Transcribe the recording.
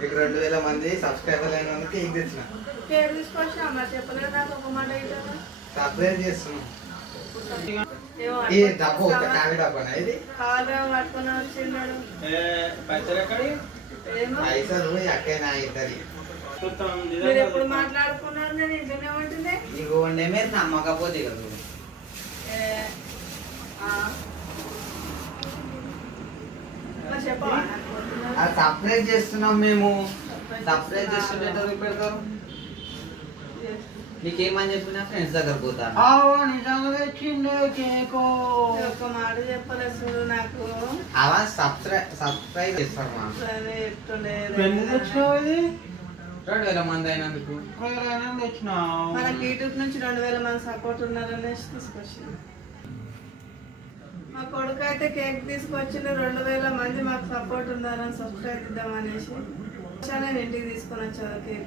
మీకు 2000 మంది సబ్స్క్రైబర్లు అయినందుకు కేక్ తెచ్చిన. కేక్ తీసుకొచ్చా మరి చెప్పలేదు నాకు ఒక మాట అయితే. సర్ప్రైజ్ చేస్తున్నాం. ఈ డబ్బు ఖాళీ డబ్బా ఇది కాలు పట్టుకొని వచ్చిన్నాడు. పైసలు ఎక్కడైనా ఇద్దరి మీరు ఎప్పుడు మాట్లాడుకున్నారు? నేను ఇంట్లోనే ఉంటుంది. నీకు ఉండే మీద నమ్మకపోతే కదా చెప్పవా? సర్ప్రైజ్ చేస్తున్నాం మేము. సర్ప్రైజ్ చేస్తుంటే పెడతారు. నీకేమని చెప్పినా ఫ్రెండ్స్ దగ్గర పోతా. ఒక్క మాట చెప్పలేదు నాకు. అలా సబ్స్క్రైబ్ చేస్తారు మా. సరే ఎట్టుండే 2000 మంది అయినందుకు మనకి యూట్యూబ్ నుంచి 2000 మంది సపోర్ట్ ఉన్నారనేసి తీసుకొచ్చింది. మా కొడుకు అయితే కేక్ తీసుకొచ్చిండు. 2000 మంది మాకు సపోర్ట్ ఉన్నారని సబ్స్క్రైబ్ ఇద్దామనేసి నేను ఇంటికి తీసుకొని వచ్చాను కేక్.